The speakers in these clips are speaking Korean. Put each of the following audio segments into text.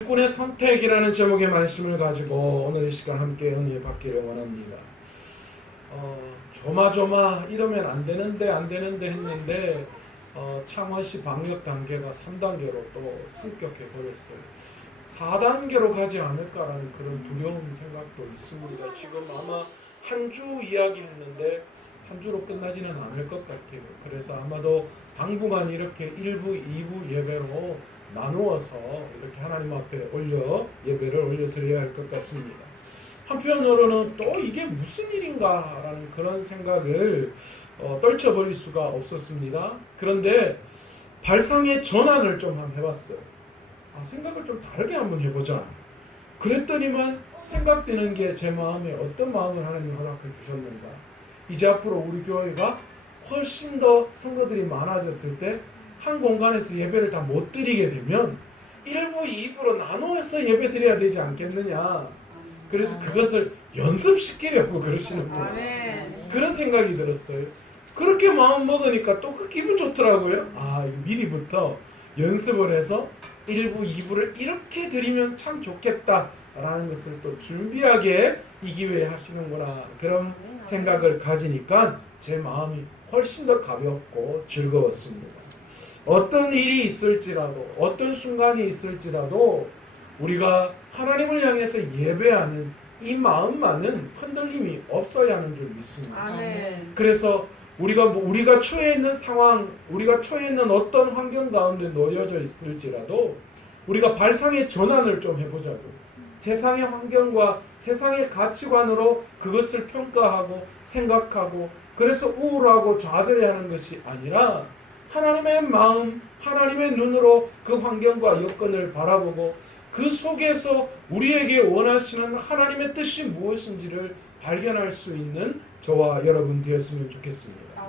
일꾼의 선택이라는 제목의 말씀을 가지고 오늘 이 시간 함께 은혜 받기를 원합니다. 조마조마 이러면 안 되는데 했는데 창원시 방역 단계가 3단계로 또 승격해 버렸어요. 4단계로 가지 않을까라는 그런 두려운 생각도 있습니다. 지금 아마 한 주 이야기했는데 한 주로 끝나지는 않을 것 같아요. 그래서 아마도 당분간 이렇게 1부, 2부 예배로 나누어서 이렇게 하나님 앞에 예배를 올려드려야 할 것 같습니다. 한편으로는 또 이게 무슨 일인가라는 그런 생각을 떨쳐버릴 수가 없었습니다. 그런데 발상의 전환을 좀 한번 해봤어요. 생각을 좀 다르게 한번 해보자. 그랬더니만 생각되는 게 제 마음에 어떤 마음을 하나님이 허락해 주셨는가. 이제 앞으로 우리 교회가 훨씬 더 성도들이 많아졌을 때 한 공간에서 예배를 다 못 드리게 되면 1부, 2부로 나누어서 예배 드려야 되지 않겠느냐. 그래서 그것을 연습시키려고 그러시는 거예요. 그런 생각이 들었어요. 그렇게 마음 먹으니까 또 그 기분 좋더라고요. 미리부터 연습을 해서 1부, 2부를 이렇게 드리면 참 좋겠다라는 것을 또 준비하게 이 기회에 하시는구나. 그런 생각을 가지니까 제 마음이 훨씬 더 가볍고 즐거웠습니다. 어떤 일이 있을지라도, 어떤 순간이 있을지라도 우리가 하나님을 향해서 예배하는 이 마음만은 흔들림이 없어야 하는 줄 믿습니다. 아멘. 그래서 우리가 처해 있는 상황, 우리가 처해 있는 어떤 환경 가운데 놓여져 있을지라도 우리가 발상의 전환을 좀 해보자고. 세상의 환경과 세상의 가치관으로 그것을 평가하고 생각하고 그래서 우울하고 좌절해하는 것이 아니라 하나님의 마음, 하나님의 눈으로 그 환경과 여건을 바라보고 그 속에서 우리에게 원하시는 하나님의 뜻이 무엇인지를 발견할 수 있는 저와 여러분 되었으면 좋겠습니다.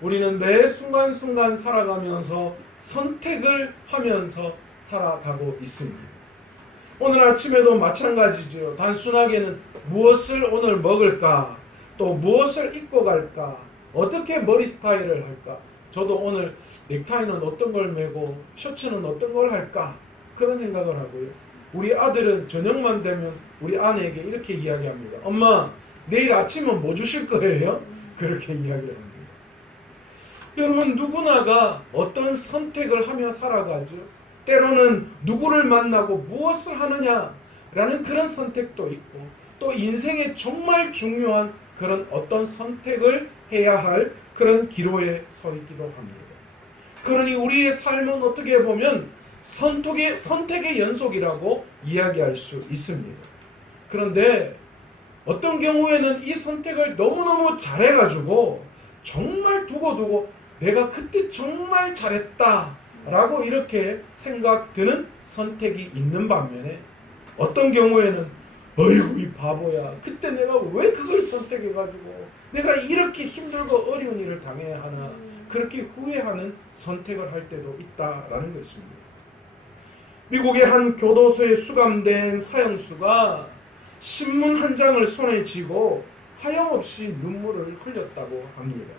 우리는 매 순간순간 살아가면서 선택을 하면서 살아가고 있습니다. 오늘 아침에도 마찬가지죠. 단순하게는 무엇을 오늘 먹을까, 또 무엇을 입고 갈까, 어떻게 머리 스타일을 할까. 저도 오늘 넥타이는 어떤 걸 매고 셔츠는 어떤 걸 할까 그런 생각을 하고요. 우리 아들은 저녁만 되면 우리 아내에게 이렇게 이야기합니다. 엄마, 내일 아침은 뭐 주실 거예요? 그렇게 이야기를 합니다. 여러분, 누구나가 어떤 선택을 하며 살아가죠. 때로는 누구를 만나고 무엇을 하느냐라는 그런 선택도 있고 또 인생에 정말 중요한 그런 어떤 선택을 해야 할 그런 기로에 서 있기도 합니다. 그러니 우리의 삶은 어떻게 보면 선택의 연속이라고 이야기할 수 있습니다. 그런데 어떤 경우에는 이 선택을 너무너무 잘해가지고 정말 두고두고 내가 그때 정말 잘했다라고 이렇게 생각드는 선택이 있는 반면에 어떤 경우에는 어이구 이 바보야, 그때 내가 왜 그걸 선택해가지고 내가 이렇게 힘들고 어려운 일을 당해야 하나, 그렇게 후회하는 선택을 할 때도 있다라는 것입니다. 미국의 한 교도소에 수감된 사형수가 신문 한 장을 손에 쥐고 하염없이 눈물을 흘렸다고 합니다.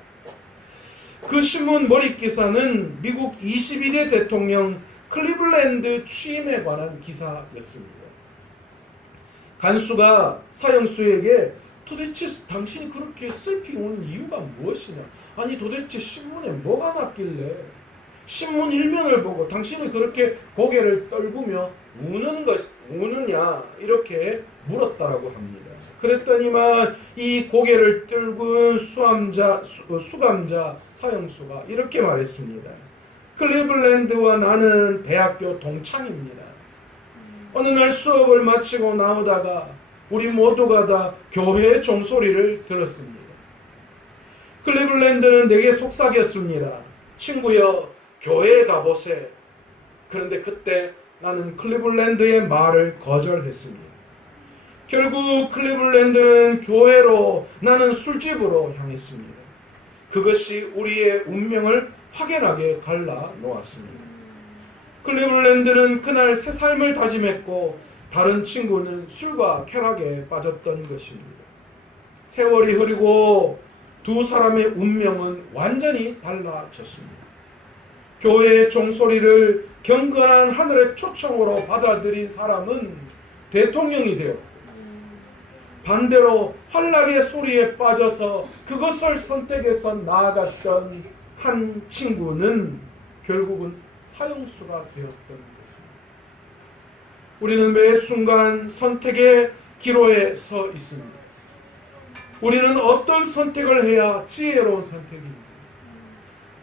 그 신문 머릿기사는 미국 22대 대통령 클리블랜드 취임에 관한 기사였습니다. 간수가 사형수에게 도대체 당신이 그렇게 슬피 우는 이유가 무엇이냐? 아니 도대체 신문에 뭐가 났길래 신문 일면을 보고 당신이 그렇게 고개를 떨구며 우느냐? 이렇게 물었다라고 합니다. 그랬더니만 이 고개를 떨군 수감자 사형수가 이렇게 말했습니다. 클리블랜드와 나는 대학교 동창입니다. 어느 날 수업을 마치고 나오다가 우리 모두가 다 교회 종소리를 들었습니다. 클리블랜드는 내게 속삭였습니다. 친구여, 교회에 가보세. 그런데 그때 나는 클리블랜드의 말을 거절했습니다. 결국 클리블랜드는 교회로, 나는 술집으로 향했습니다. 그것이 우리의 운명을 확연하게 갈라놓았습니다. 클리블랜드는 그날 새 삶을 다짐했고 다른 친구는 술과 쾌락에 빠졌던 것입니다. 세월이 흐르고 두 사람의 운명은 완전히 달라졌습니다. 교회의 종소리를 경건한 하늘의 초청으로 받아들인 사람은 대통령이 되었고, 반대로 환락의 소리에 빠져서 그것을 선택해서 나아갔던 한 친구는 결국은 사형수가 되었던 것입니다. 우리는 매 순간 선택의 기로에 서 있습니다. 우리는 어떤 선택을 해야 지혜로운 선택인지,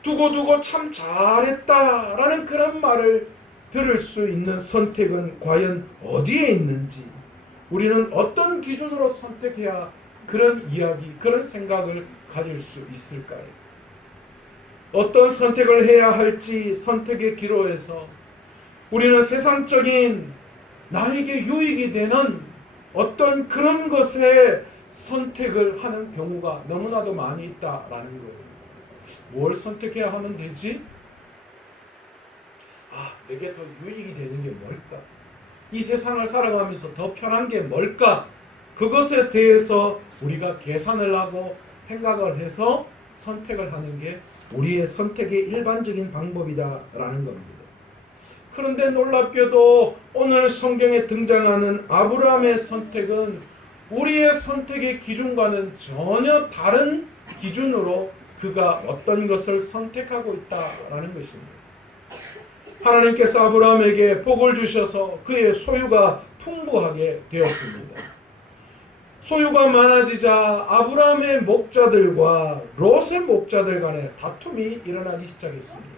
두고두고 참 잘했다라는 그런 말을 들을 수 있는 선택은 과연 어디에 있는지, 우리는 어떤 기준으로 선택해야 그런 이야기, 그런 생각을 가질 수 있을까요? 어떤 선택을 해야 할지 선택의 기로에서 우리는 세상적인 나에게 유익이 되는 어떤 그런 것에 선택을 하는 경우가 너무나도 많이 있다라는 거예요. 뭘 선택해야 하면 되지? 내게 더 유익이 되는 게 뭘까? 이 세상을 살아가면서 더 편한 게 뭘까? 그것에 대해서 우리가 계산을 하고 생각을 해서 선택을 하는 게 우리의 선택의 일반적인 방법이다라는 겁니다. 그런데 놀랍게도 오늘 성경에 등장하는 아브라함의 선택은 우리의 선택의 기준과는 전혀 다른 기준으로 그가 어떤 것을 선택하고 있다라는 것입니다. 하나님께서 아브라함에게 복을 주셔서 그의 소유가 풍부하게 되었습니다. 소유가 많아지자 아브라함의 목자들과 롯의 목자들 간의 다툼이 일어나기 시작했습니다.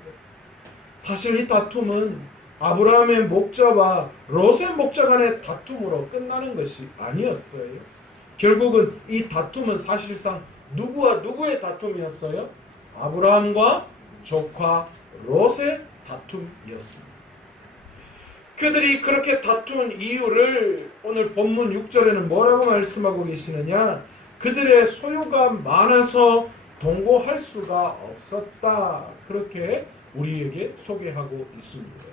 사실 이 다툼은 아브라함의 목자와 롯의 목자 간의 다툼으로 끝나는 것이 아니었어요. 결국은 이 다툼은 사실상 누구와 누구의 다툼이었어요? 아브라함과 조카 롯의 다툼이었습니다. 그들이 그렇게 다툰 이유를 오늘 본문 6절에는 뭐라고 말씀하고 계시느냐? 그들의 소유가 많아서 동거할 수가 없었다. 그렇게 우리에게 소개하고 있습니다.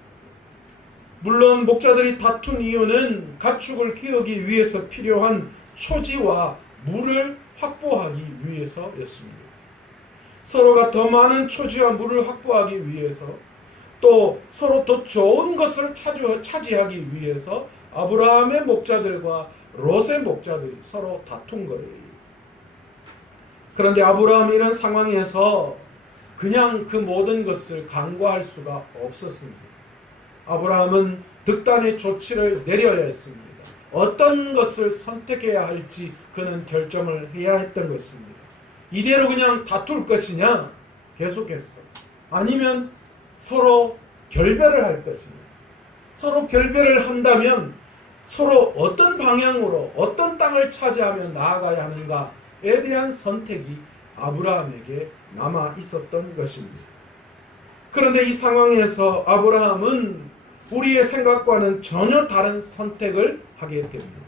물론 목자들이 다툰 이유는 가축을 키우기 위해서 필요한 초지와 물을 확보하기 위해서였습니다. 서로가 더 많은 초지와 물을 확보하기 위해서, 또 서로 더 좋은 것을 차지하기 위해서 아브라함의 목자들과 롯의 목자들이 서로 다툰 거예요. 그런데 아브라함이 이런 상황에서 그냥 그 모든 것을 간과할 수가 없었습니다. 아브라함은 득단의 조치를 내려야 했습니다. 어떤 것을 선택해야 할지 그는 결정을 해야 했던 것입니다. 이대로 그냥 다툴 것이냐? 계속했어. 아니면 서로 결별을 할 것입니다. 서로 결별을 한다면 서로 어떤 방향으로 어떤 땅을 차지하며 나아가야 하는가에 대한 선택이 아브라함에게 남아 있었던 것입니다. 그런데 이 상황에서 아브라함은 우리의 생각과는 전혀 다른 선택을 하게 됩니다.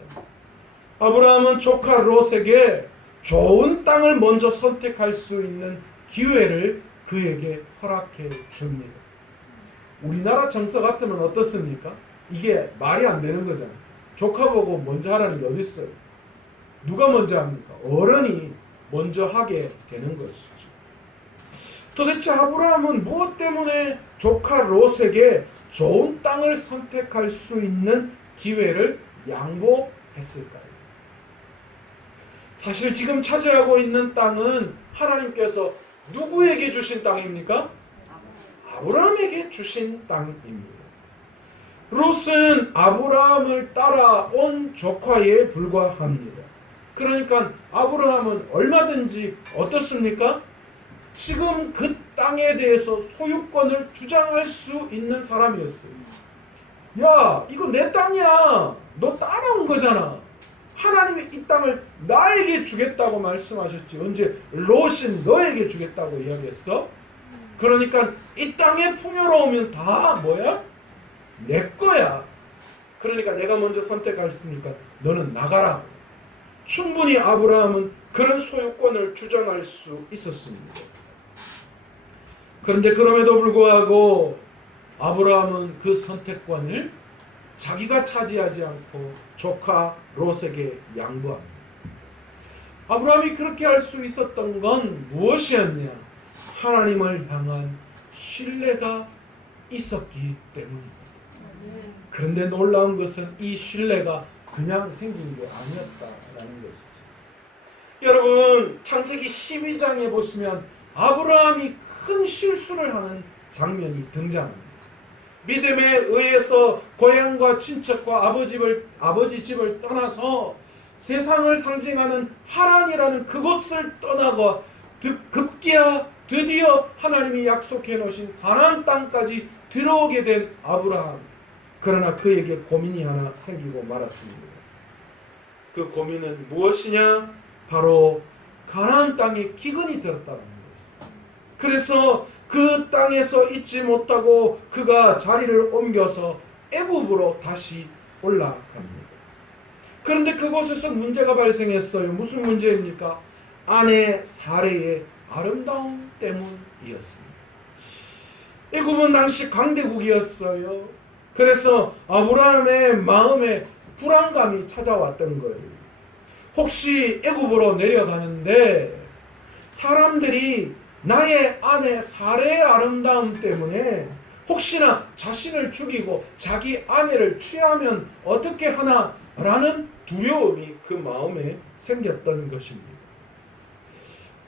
아브라함은 조카 롯에게 좋은 땅을 먼저 선택할 수 있는 기회를 그에게 허락해 줍니다. 우리나라 정서 같으면 어떻습니까? 이게 말이 안 되는 거잖아요. 조카 보고 먼저 하라는 게 어디 있어요? 누가 먼저 합니까? 어른이 먼저 하게 되는 것이죠. 도대체 아브라함은 무엇 때문에 조카 롯에게 좋은 땅을 선택할 수 있는 기회를 양보했을까요? 사실 지금 차지하고 있는 땅은 하나님께서 누구에게 주신 땅입니까? 아브라함에게 주신 땅입니다. 롯은 아브라함을 따라온 조카에 불과합니다. 그러니까 아브라함은 얼마든지 어떻습니까? 지금 그 땅에 대해서 소유권을 주장할 수 있는 사람이었어요. 야, 이거 내 땅이야. 너 따라온 거잖아. 하나님이 이 땅을 나에게 주겠다고 말씀하셨지. 언제 롯은 너에게 주겠다고 이야기했어? 그러니까 이 땅의 풍요로우면 다 뭐야? 내 거야. 그러니까 내가 먼저 선택했으니까 너는 나가라. 충분히 아브라함은 그런 소유권을 주장할 수 있었습니다. 그런데 그럼에도 불구하고 아브라함은 그 선택권을 자기가 차지하지 않고 조카 롯에게 양보합니다. 아브라함이 그렇게 할 수 있었던 건 무엇이었냐? 하나님을 향한 신뢰가 있었기 때문입니다. 그런데 놀라운 것은 이 신뢰가 그냥 생긴 게 아니었다라는 것이죠. 여러분, 창세기 12장에 보시면 아브라함이 큰 실수를 하는 장면이 등장합니다. 믿음에 의해서 고향과 친척과 아버지 집을 떠나서 세상을 상징하는 하란이라는 그곳을 떠나고 급기야 드디어 하나님이 약속해 놓으신 가나안 땅까지 들어오게 된 아브라함. 그러나 그에게 고민이 하나 생기고 말았습니다. 그 고민은 무엇이냐? 바로 가나안 땅에 기근이 들었다는 것입니다. 그래서 그 땅에서 있지 못하고 그가 자리를 옮겨서 애굽으로 다시 올라갑니다. 그런데 그곳에서 문제가 발생했어요. 무슨 문제입니까? 아내 사레의 아름다움 때문이었습니다. 애굽은 당시 강대국이었어요. 그래서 아브라함의 마음에 불안감이 찾아왔던 거예요. 혹시 애굽으로 내려가는데 사람들이 나의 아내 사레의 아름다움 때문에 혹시나 자신을 죽이고 자기 아내를 취하면 어떻게 하나라는 두려움이 그 마음에 생겼던 것입니다.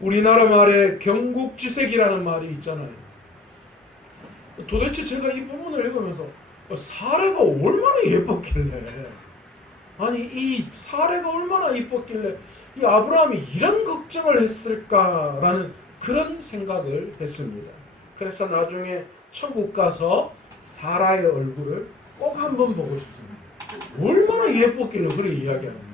우리나라 말에 경국지색이라는 말이 있잖아요. 도대체 제가 이 본문을 읽으면서 사레가 얼마나 예뻤길래, 아니 이 사레가 얼마나 이뻤길래 이 아브라함이 이런 걱정을 했을까라는 그런 생각을 했습니다. 그래서 나중에 천국 가서 사라의 얼굴을 꼭 한번 보고 싶습니다. 얼마나 예뻤길래 그렇게 이야기하는지.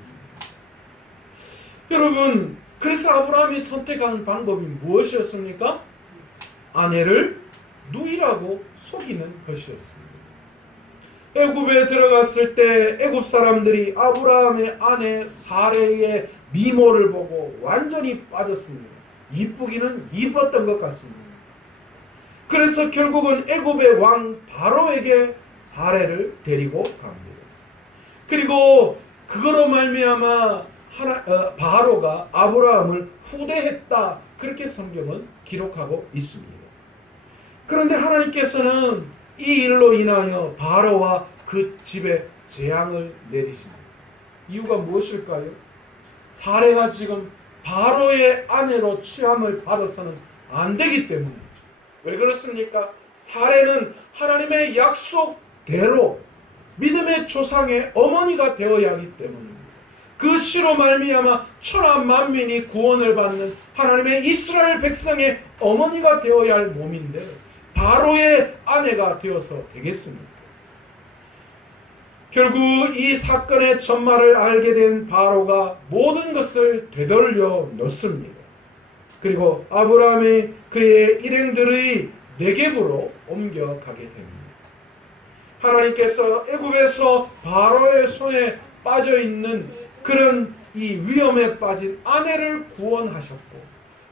여러분, 그래서 아브라함이 선택한 방법이 무엇이었습니까? 아내를 누이라고 속이는 것이었습니다. 애굽에 들어갔을 때 애굽 사람들이 아브라함의 아내 사레의 미모를 보고 완전히 빠졌습니다. 이쁘기는 이뻤던 것 같습니다. 그래서 결국은 애굽의 왕 바로에게 사레를 데리고 갑니다. 그리고 그거로 말미암아 바로가 아브라함을 후대했다, 그렇게 성경은 기록하고 있습니다. 그런데 하나님께서는 이 일로 인하여 바로와 그 집에 재앙을 내리십니다. 이유가 무엇일까요? 사레가 지금 바로의 아내로 취함을 받아서는 안 되기 때문이죠. 왜 그렇습니까? 사레는 하나님의 약속대로 믿음의 조상의 어머니가 되어야 하기 때문입니다. 그 씨로 말미암아 천하 만민이 구원을 받는 하나님의 이스라엘 백성의 어머니가 되어야 할 몸인데 바로의 아내가 되어서 되겠습니까? 결국 이 사건의 전말을 알게 된 바로가 모든 것을 되돌려 놓습니다. 그리고 아브라함이 그의 일행들의 내겝으로 옮겨가게 됩니다. 하나님께서 애굽에서 바로의 손에 빠져있는 그런 이 위험에 빠진 아내를 구원하셨고,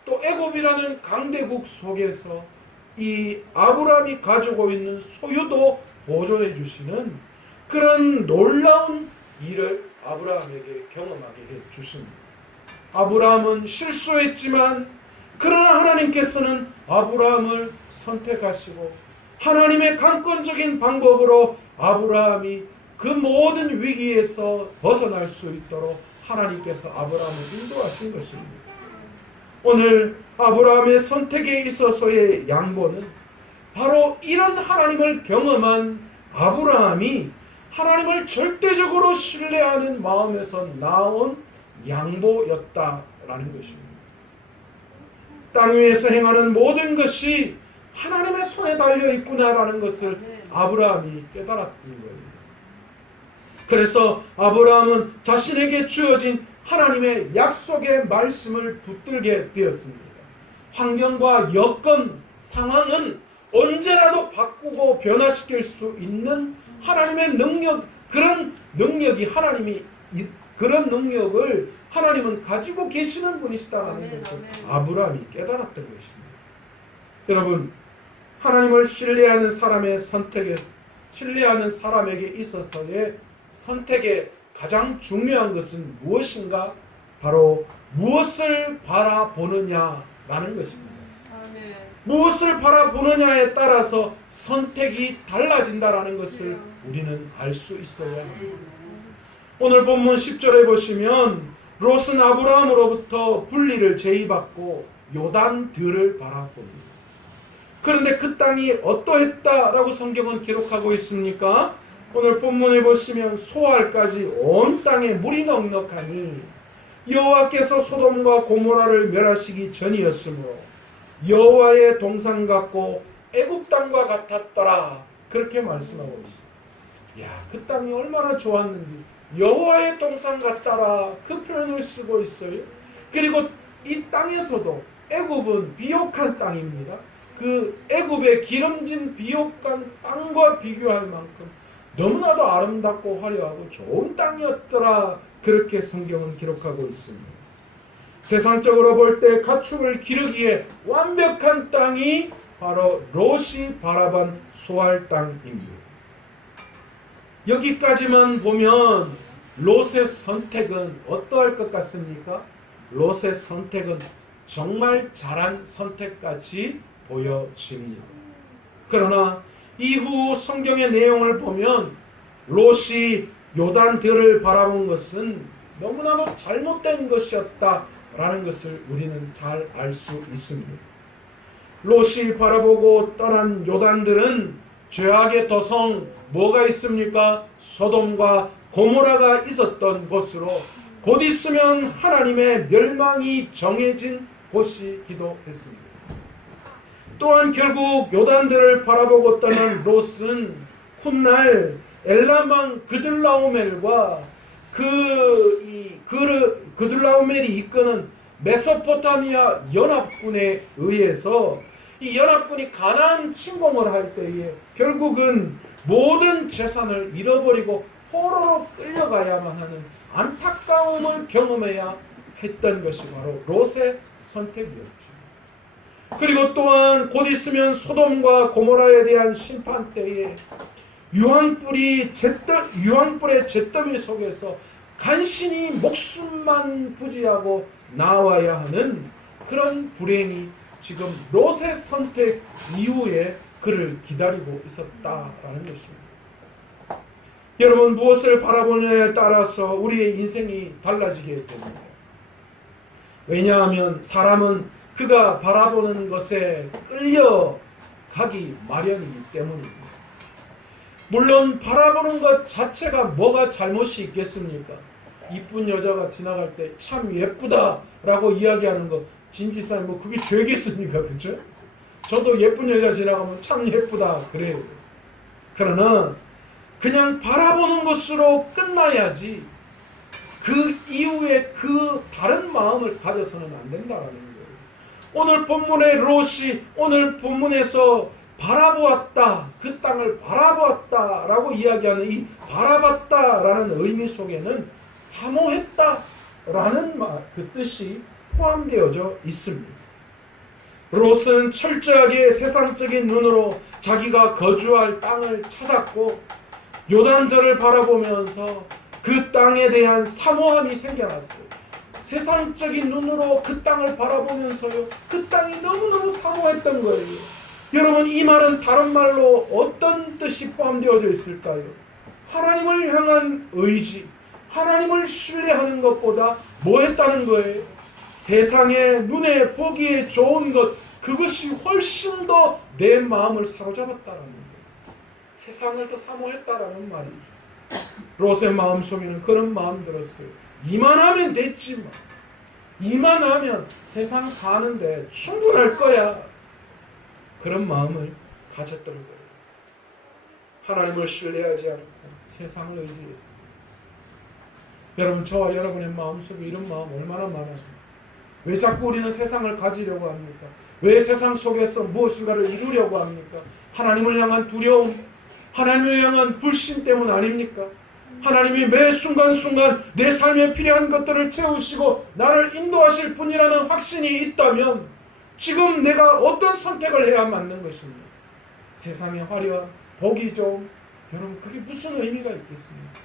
또 애굽이라는 강대국 속에서 이 아브라함이 가지고 있는 소유도 보존해 주시는 그런 놀라운 일을 아브라함에게 경험하게 해 주십니다. 아브라함은 실수했지만 그러나 하나님께서는 아브라함을 선택하시고 하나님의 강권적인 방법으로 아브라함이 그 모든 위기에서 벗어날 수 있도록 하나님께서 아브라함을 인도하신 것입니다. 오늘 아브라함의 선택에 있어서의 양보는 바로 이런 하나님을 경험한 아브라함이 하나님을 절대적으로 신뢰하는 마음에서 나온 양보였다라는 것입니다. 땅 위에서 행하는 모든 것이 하나님의 손에 달려 있구나라는 것을 아브라함이 깨달았던 거예요. 그래서 아브라함은 자신에게 주어진 하나님의 약속의 말씀을 붙들게 되었습니다. 환경과 여건, 상황은 언제라도 바꾸고 변화시킬 수 있는 하나님의 능력, 그런 능력을 하나님은 가지고 계시는 분이시다는 것을 아브라함이 깨달았던 것입니다. 여러분, 하나님을 신뢰하는 사람에게 있어서의 선택의 가장 중요한 것은 무엇인가? 바로 무엇을 바라보느냐라는 것입니다. 아멘. 무엇을 바라보느냐에 따라서 선택이 달라진다라는 것을 우리는 알 수 있어야 합니다. 오늘 본문 10절에 보시면 롯은 아브라함으로부터 분리를 제의받고 요단들을 바라봅니다. 그런데 그 땅이 어떠했다라고 성경은 기록하고 있습니까? 오늘 본문에 보시면 소알까지 온 땅에 물이 넉넉하니 여호와께서 소돔과 고모라를 멸하시기 전이었으므로 여호와의 동산 같고 애굽 땅과 같았더라. 그렇게 말씀하고 있습니다. 야, 그 땅이 얼마나 좋았는지 여호와의 동산 같더라. 그 표현을 쓰고 있어요. 그리고 이 땅에서도 애굽은 비옥한 땅입니다. 그 애굽의 기름진 비옥한 땅과 비교할 만큼 너무나도 아름답고 화려하고 좋은 땅이었더라. 그렇게 성경은 기록하고 있습니다. 세상적으로 볼 때 가축을 기르기에 완벽한 땅이 바로 롯이 바라본 소알 땅입니다. 여기까지만 보면 롯의 선택은 어떠할 것 같습니까? 롯의 선택은 정말 잘한 선택같이 보여집니다. 그러나 이후 성경의 내용을 보면 롯이 요단들을 바라본 것은 너무나도 잘못된 것이었다라는 것을 우리는 잘 알 수 있습니다. 롯이 바라보고 떠난 요단들은 죄악의 도성 뭐가 있습니까? 소돔과 고모라가 있었던 곳으로 곧 있으면 하나님의 멸망이 정해진 곳이기도 했습니다. 또한 결국 요단들을 바라보고 떠난 롯은 훗날 엘람 그들라오멜과 그들라오멜이 이끄는 메소포타미아 연합군에 의해서 이 연합군이 가나안 침공을 할 때에 결국은 모든 재산을 잃어버리고 포로로 끌려가야만 하는 안타까움을 경험해야 했던 것이 바로 롯의 선택이었죠. 그리고 또한 곧 있으면 소돔과 고모라에 대한 심판 때에 유황불의 잿더미 속에서 간신히 목숨만 부지하고 나와야 하는 그런 불행이 지금 롯의 선택 이후에 그를 기다리고 있었다라는 것입니다. 여러분, 무엇을 바라보느냐에 따라서 우리의 인생이 달라지게 됩니다. 왜냐하면 사람은 그가 바라보는 것에 끌려가기 마련이기 때문입니다. 물론 바라보는 것 자체가 뭐가 잘못이 있겠습니까? 이쁜 여자가 지나갈 때 참 예쁘다라고 이야기하는 거 진지사님 뭐 그게 죄겠습니까? 그렇죠? 저도 예쁜 여자 지나가면 참 예쁘다 그래요. 그러나 그냥 바라보는 것으로 끝나야지 그 이후에 그 다른 마음을 가져서는 안 된다라는 거예요. 오늘 본문의 롯이 오늘 본문에서 바라보았다, 그 땅을 바라보았다라고 이야기하는 이 바라봤다라는 의미 속에는 사모했다라는 그 뜻이 포함되어져 있습니다. 롯은 철저하게 세상적인 눈으로 자기가 거주할 땅을 찾았고 요단들을 바라보면서 그 땅에 대한 사모함이 생겨났어요. 세상적인 눈으로 그 땅을 바라보면서요, 그 땅이 너무너무 사모했던 거예요. 여러분, 이 말은 다른 말로 어떤 뜻이 포함되어져 있을까요? 하나님을 향한 의지, 하나님을 신뢰하는 것보다 뭐 했다는 거예요? 세상에 눈에 보기에 좋은 것, 그것이 훨씬 더 내 마음을 사로잡았다는 거예요. 세상을 더 사모했다라는 말이죠. 롯의 마음속에는 그런 마음 들었어요. 이만하면 됐지 뭐. 이만하면 세상 사는데 충분할 거야. 그런 마음을 가졌던 거예요. 하나님을 신뢰하지 않고 세상을 의지했어요. 여러분, 저와 여러분의 마음속에 이런 마음 얼마나 많아요. 왜 자꾸 우리는 세상을 가지려고 합니까? 왜 세상 속에서 무엇인가를 이루려고 합니까? 하나님을 향한 두려움, 하나님을 향한 불신 때문 아닙니까? 하나님이 매 순간순간 내 삶에 필요한 것들을 채우시고 나를 인도하실 분이라는 확신이 있다면 지금 내가 어떤 선택을 해야 맞는 것입니까? 세상의 화려한 복이 좋은, 여러분 그게 무슨 의미가 있겠습니까?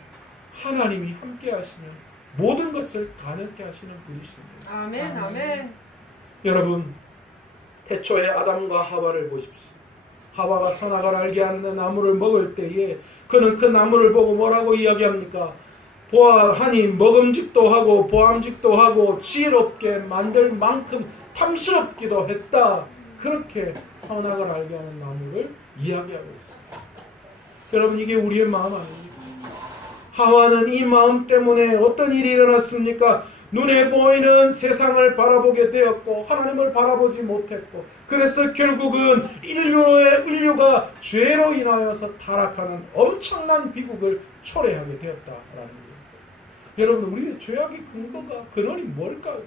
하나님이 함께 하시면 모든 것을 가능케 하시는 분이십니다. 아멘, 아멘. 여러분, 태초에 아담과 하와를 보십시오. 하와가 선악을 알게 하는 나무를 먹을 때에 그는 그 나무를 보고 뭐라고 이야기합니까? 보아하니 먹음직도 하고 보암직도 하고 지혜롭게 만들 만큼 탐스럽기도 했다. 그렇게 선악을 알게 하는 나무를 이야기하고 있습니다. 여러분, 이게 우리의 마음 아닙니까? 하와는 이 마음 때문에 어떤 일이 일어났습니까? 눈에 보이는 세상을 바라보게 되었고 하나님을 바라보지 못했고, 그래서 결국은 인류가 죄로 인하여서 타락하는 엄청난 비극을 초래하게 되었다라는 거예요. 여러분, 우리의 죄악의 근원이 뭘까요?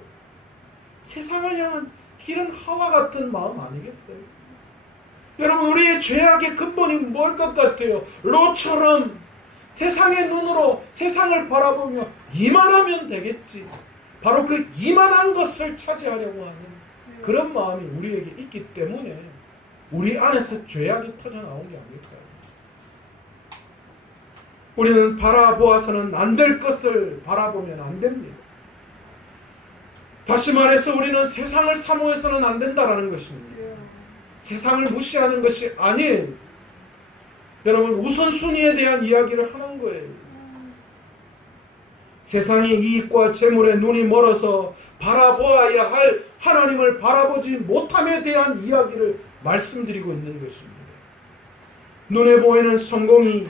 세상을 향한 이런 하와 같은 마음 아니겠어요? 여러분, 우리의 죄악의 근본이 뭘 것 같아요? 롯처럼 세상의 눈으로 세상을 바라보며 이만하면 되겠지. 바로 그 이만한 것을 차지하려고 하는 그런 마음이 우리에게 있기 때문에 우리 안에서 죄악이 터져나온 게 아닐까요? 우리는 바라보아서는 안 될 것을 바라보면 안 됩니다. 다시 말해서 우리는 세상을 사모해서는 안 된다는 것입니다. 세상을 무시하는 것이 아닌, 여러분, 우선순위에 대한 이야기를 하는 거예요. 세상의 이익과 재물에 눈이 멀어서 바라보아야 할 하나님을 바라보지 못함에 대한 이야기를 말씀드리고 있는 것입니다. 눈에 보이는 성공이,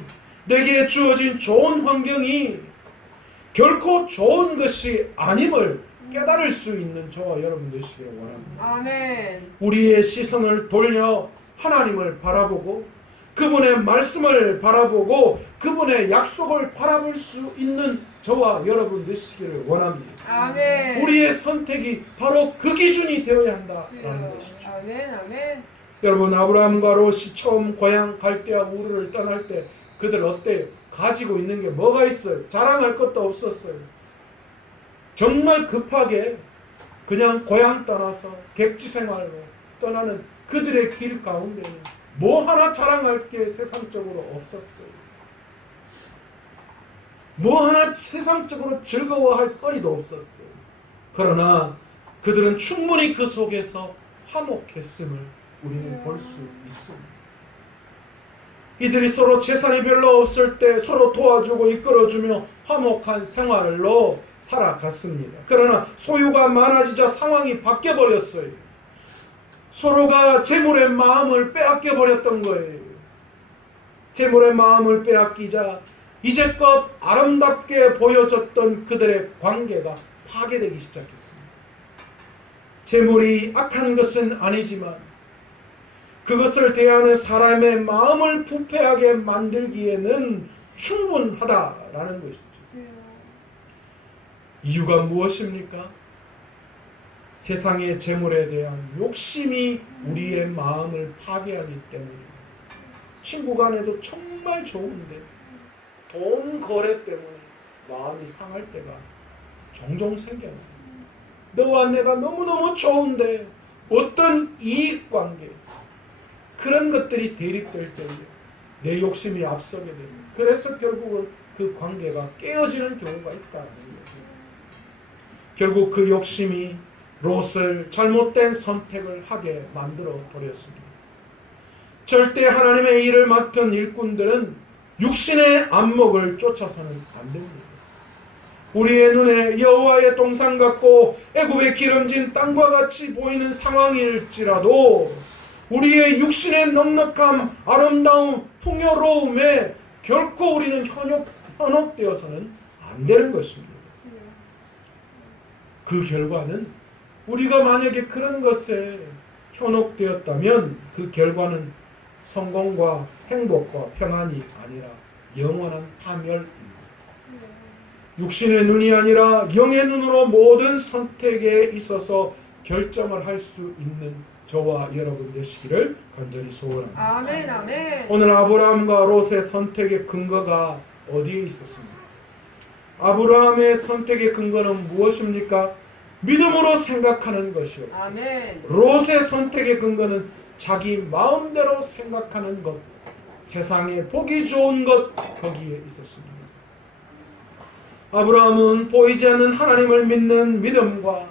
내게 주어진 좋은 환경이 결코 좋은 것이 아님을 깨달을 수 있는 저와 여러분 되시기를 원합니다. 아멘. 우리의 시선을 돌려 하나님을 바라보고 그분의 말씀을 바라보고 그분의 약속을 바라볼 수 있는 저와 여러분 되시기를 원합니다. 아멘. 우리의 선택이 바로 그 기준이 되어야 한다라는 것이죠. 아멘. 아멘. 여러분, 아브라함과 롯이 처음 고향 갈대아 우르를 떠날 때 그들 어때요? 가지고 있는 게 뭐가 있어요? 자랑할 것도 없었어요. 정말 급하게 그냥 고향 떠나서 객지 생활로 떠나는 그들의 길 가운데는 뭐 하나 자랑할 게 세상적으로 없었어요. 뭐 하나 세상적으로 즐거워할 거리도 없었어요. 그러나 그들은 충분히 그 속에서 화목했음을 우리는 볼 수 있습니다. 이들이 서로 재산이 별로 없을 때 서로 도와주고 이끌어주며 화목한 생활로 살아갔습니다. 그러나 소유가 많아지자 상황이 바뀌어버렸어요. 서로가 재물의 마음을 빼앗겨버렸던 거예요. 재물의 마음을 빼앗기자 이제껏 아름답게 보여졌던 그들의 관계가 파괴되기 시작했습니다. 재물이 악한 것은 아니지만 그것을 대하는 사람의 마음을 부패하게 만들기에는 충분하다라는 것이죠. 이유가 무엇입니까? 세상의 재물에 대한 욕심이 우리의 마음을 파괴하기 때문입니다. 친구 간에도 정말 좋은데 돈 거래 때문에 마음이 상할 때가 종종 생겨나요. 너와 내가 너무너무 좋은데 어떤 이익관계, 그런 것들이 대립될 때에 내 욕심이 앞서게 됩니다. 그래서 결국은 그 관계가 깨어지는 경우가 있다는 거죠. 결국 그 욕심이 롯을 잘못된 선택을 하게 만들어 버렸습니다. 절대 하나님의 일을 맡은 일꾼들은 육신의 안목을 쫓아서는 안 됩니다. 우리의 눈에 여호와의 동산 같고 애굽의 기름진 땅과 같이 보이는 상황일지라도 우리의 육신의 넉넉함, 아름다움, 풍요로움에 결코 우리는 현혹되어서는 안 되는 것입니다. 그 결과는 우리가 만약에 그런 것에 현혹되었다면 그 결과는 성공과 행복과 평안이 아니라 영원한 파멸입니다. 육신의 눈이 아니라 영의 눈으로 모든 선택에 있어서 결정을 할 수 있는 저와 여러분 되시기를 간절히 소원합니다. 아멘. 아멘. 오늘 아브라함과 롯의 선택의 근거가 어디에 있었습니까? 아브라함의 선택의 근거는 무엇입니까? 믿음으로 생각하는 것이요. 아멘. 롯의 선택의 근거는 자기 마음대로 생각하는 것, 세상에 보기 좋은 것, 거기에 있었습니다. 아브라함은 보이지 않는 하나님을 믿는 믿음과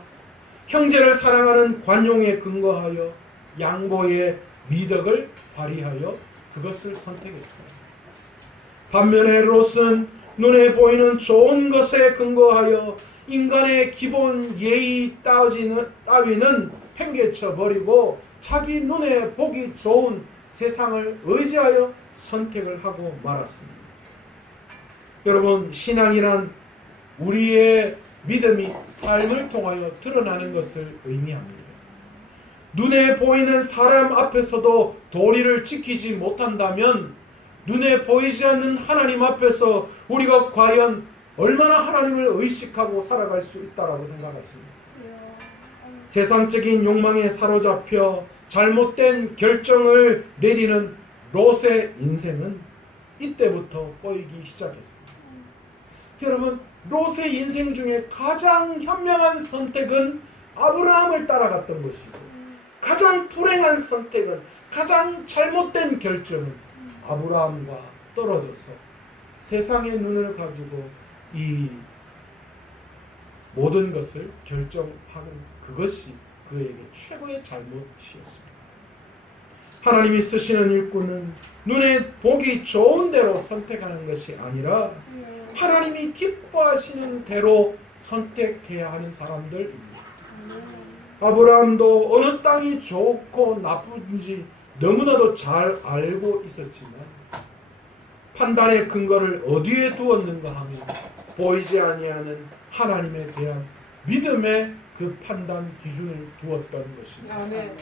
형제를 사랑하는 관용에 근거하여 양보의 미덕을 발휘하여 그것을 선택했어요. 반면에 롯은 눈에 보이는 좋은 것에 근거하여 인간의 기본 예의 따위는 팽개쳐 버리고 자기 눈에 보기 좋은 세상을 의지하여 선택을 하고 말았습니다. 여러분, 신앙이란 우리의 믿음이 삶을 통하여 드러나는 것을 의미합니다. 눈에 보이는 사람 앞에서도 도리를 지키지 못한다면 눈에 보이지 않는 하나님 앞에서 우리가 과연 얼마나 하나님을 의식하고 살아갈 수 있다라고 생각하십니까? 세상적인 욕망에 사로잡혀 잘못된 결정을 내리는 롯의 인생은 이때부터 꼬이기 시작했습니다. 여러분, 롯의 인생 중에 가장 현명한 선택은 아브라함을 따라갔던 것이고, 가장 불행한 선택은, 가장 잘못된 결정은 아브라함과 떨어져서 세상의 눈을 가지고 이 모든 것을 결정하는 그것이 그에게 최고의 잘못이었습니다. 하나님이 쓰시는 일꾼은 눈에 보기 좋은 대로 선택하는 것이 아니라 하나님이 기뻐하시는 대로 선택해야 하는 사람들입니다. 아브라함도 어느 땅이 좋고 나쁜지 너무나도 잘 알고 있었지만 판단의 근거를 어디에 두었는가 하면 보이지 아니하는 하나님에 대한 믿음의 그 판단 기준을 두었던 것입니다. 아멘.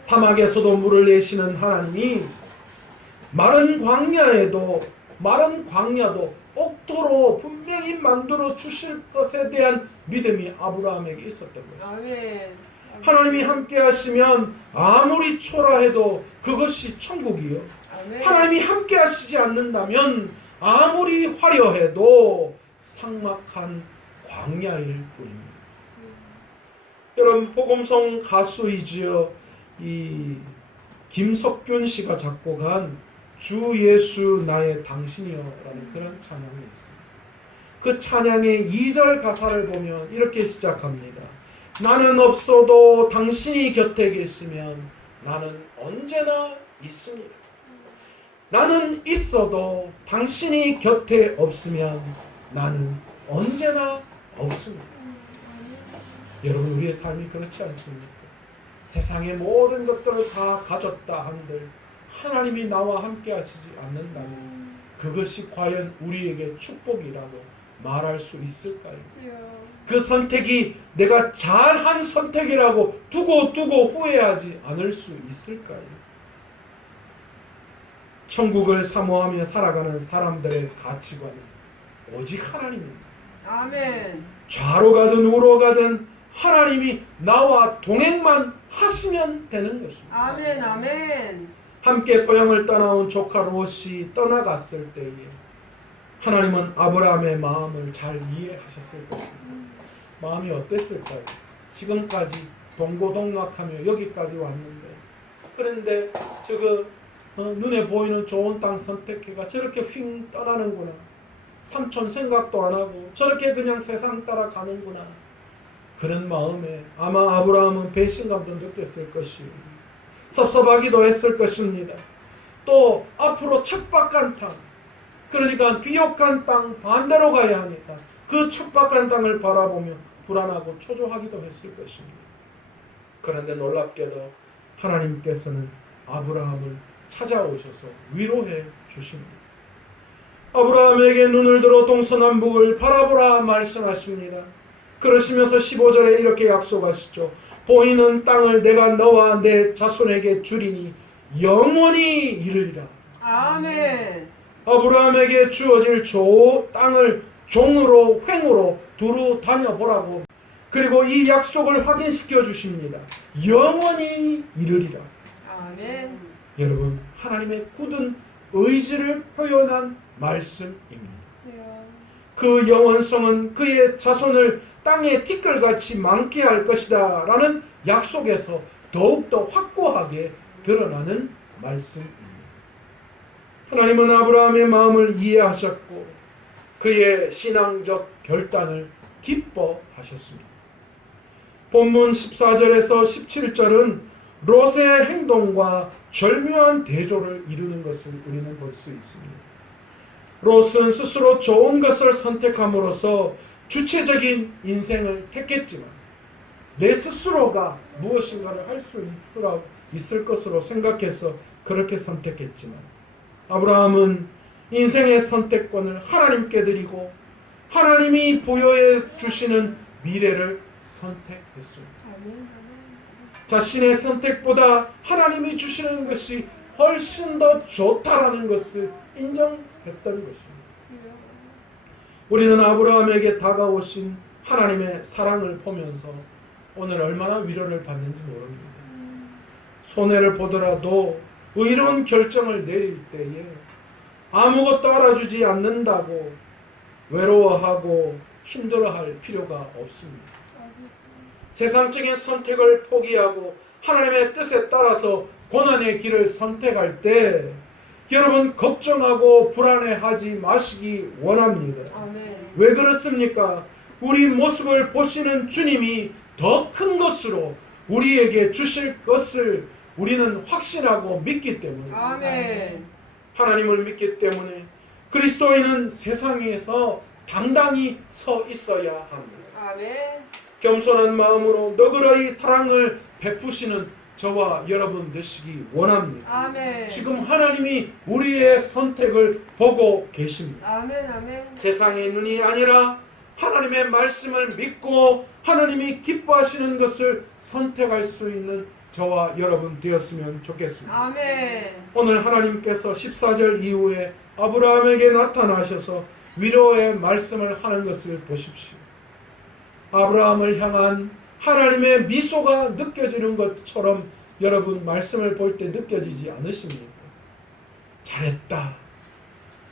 사막에서도 물을 내시는 하나님이 마른 광야도 옥토로 분명히 만들어 주실 것에 대한 믿음이 아브라함에게 있었던 것입니다. 아멘. 하나님이 함께 하시면 아무리 초라해도 그것이 천국이요. 아멘. 하나님이 함께 하시지 않는다면 아무리 화려해도 삭막한 광야일 뿐입니다. 여러분, 복음송 가수이지요, 이 김석균 씨가 작곡한 주 예수 나의 당신이여라는 그런 찬양이 있습니다. 그 찬양의 2절 가사를 보면 이렇게 시작합니다. 나는 없어도 당신이 곁에 계시면 나는 언제나 있습니다. 나는 있어도 당신이 곁에 없으면 나는 언제나 없습니다. 여러분, 우리의 삶이 그렇지 않습니까? 세상의 모든 것들을 다 가졌다 한들 하나님이 나와 함께 하시지 않는다면 그것이 과연 우리에게 축복이라고 말할 수 있을까요? 그 선택이 내가 잘한 선택이라고 두고 후회하지 않을 수 있을까요? 천국을 사모하며 살아가는 사람들의 가치관은 오직 하나님입니다. 아멘. 좌로 가든 우로 가든 하나님이 나와 동행만 하시면 되는 것입니다. 아멘. 아멘. 함께 고향을 떠나온 조카 롯이 떠나갔을 때에 하나님은 아브라함의 마음을 잘 이해하셨을 것입니다. 마음이 어땠을까요? 지금까지 동고동락하며 여기까지 왔는데, 그런데 눈에 보이는 좋은 땅 선택해가 저렇게 휙 떠나는구나. 삼촌 생각도 안 하고 저렇게 그냥 세상 따라가는구나. 그런 마음에 아마 아브라함은 배신감도 느꼈을 것이고 섭섭하기도 했을 것입니다. 또 앞으로 척박한 땅, 그러니까 비옥한 땅 반대로 가야 하니까 그 척박한 땅을 바라보며 불안하고 초조하기도 했을 것입니다. 그런데 놀랍게도 하나님께서는 아브라함을 찾아오셔서 위로해 주십니다. 아브라함에게 눈을 들어 동서남북을 바라보라 말씀하십니다. 그러시면서 15절에 이렇게 약속하시죠. 보이는 땅을 내가 너와 내 자손에게 주리니 영원히 이르리라. 아멘. 아브라함에게 주어질 땅을 종으로 횡으로 두루 다녀보라고, 그리고 이 약속을 확인시켜 주십니다. 영원히 이르리라. 아멘. 여러분, 하나님의 굳은 의지를 표현한 말씀입니다. 그 영원성은 그의 자손을 땅에 티끌같이 많게 할 것이다 라는 약속에서 더욱더 확고하게 드러나는 말씀입니다. 하나님은 아브라함의 마음을 이해하셨고 그의 신앙적 결단을 기뻐하셨습니다. 본문 14절에서 17절은 롯의 행동과 절묘한 대조를 이루는 것을 우리는 볼 수 있습니다. 롯은 스스로 좋은 것을 선택함으로써 주체적인 인생을 택했지만 내 스스로가 무엇인가를 할 수 있을 것으로 생각해서 그렇게 선택했지만 아브라함은 인생의 선택권을 하나님께 드리고 하나님이 부여해 주시는 미래를 선택했습니다. 자신의 선택보다 하나님이 주시는 것이 훨씬 더 좋다라는 것을 인정했던 것입니다. 우리는 아브라함에게 다가오신 하나님의 사랑을 보면서 오늘 얼마나 위로를 받는지 모릅니다. 손해를 보더라도 의로운 결정을 내릴 때에 아무것도 알아주지 않는다고 외로워하고 힘들어할 필요가 없습니다. 세상적인 선택을 포기하고 하나님의 뜻에 따라서 고난의 길을 선택할 때 여러분 걱정하고 불안해하지 마시기 원합니다. 아멘. 왜 그렇습니까? 우리 모습을 보시는 주님이 더 큰 것으로 우리에게 주실 것을 우리는 확신하고 믿기 때문에 아멘. 하나님을 믿기 때문에 그리스도인은 세상에서 당당히 서 있어야 합니다. 아멘. 겸손한 마음으로 너그러이 사랑을 베푸시는 저와 여러분 되시기 원합니다. 아멘. 지금 하나님이 우리의 선택을 보고 계십니다. 아멘. 아멘. 세상의 눈이 아니라 하나님의 말씀을 믿고 하나님이 기뻐하시는 것을 선택할 수 있는 저와 여러분 되었으면 좋겠습니다. 아멘. 오늘 하나님께서 14절 이후에 아브라함에게 나타나셔서 위로의 말씀을 하는 것을 보십시오. 아브라함을 향한 하나님의 미소가 느껴지는 것처럼 여러분 말씀을 볼 때 느껴지지 않으십니까? 잘했다.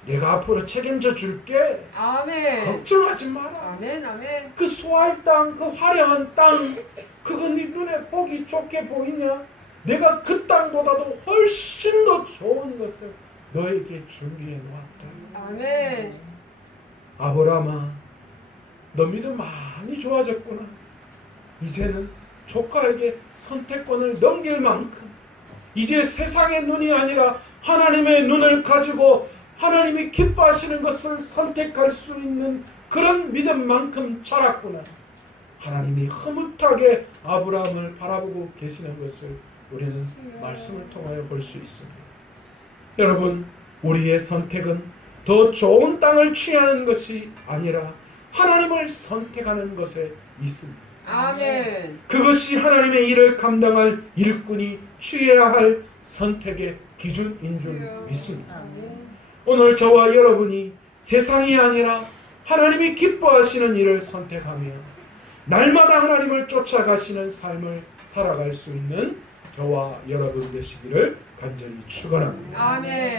내가 앞으로 책임져 줄게. 아멘. 걱정하지 마라. 아멘. 아멘. 그 수할 땅, 그 화려한 땅, 그거 네 눈에 보기 좋게 보이냐? 내가 그 땅보다도 훨씬 더 좋은 것을 너에게 준비해 놓았다. 아멘. 아브라함아, 너 믿음 많이 좋아졌구나. 이제는 조카에게 선택권을 넘길 만큼 이제 세상의 눈이 아니라 하나님의 눈을 가지고 하나님이 기뻐하시는 것을 선택할 수 있는 그런 믿음만큼 자랐구나. 하나님이 흐뭇하게 아브라함을 바라보고 계시는 것을 우리는 말씀을 통하여 볼 수 있습니다. 여러분, 우리의 선택은 더 좋은 땅을 취하는 것이 아니라 하나님을 선택하는 것에 있습니다. 아멘. 그것이 하나님의 일을 감당할 일꾼이 취해야 할 선택의 기준인 줄 믿습니다. 아멘. 오늘 저와 여러분이 세상이 아니라 하나님이 기뻐하시는 일을 선택하며 날마다 하나님을 쫓아가시는 삶을 살아갈 수 있는 저와 여러분 되시기를 간절히 축원합니다. 아멘.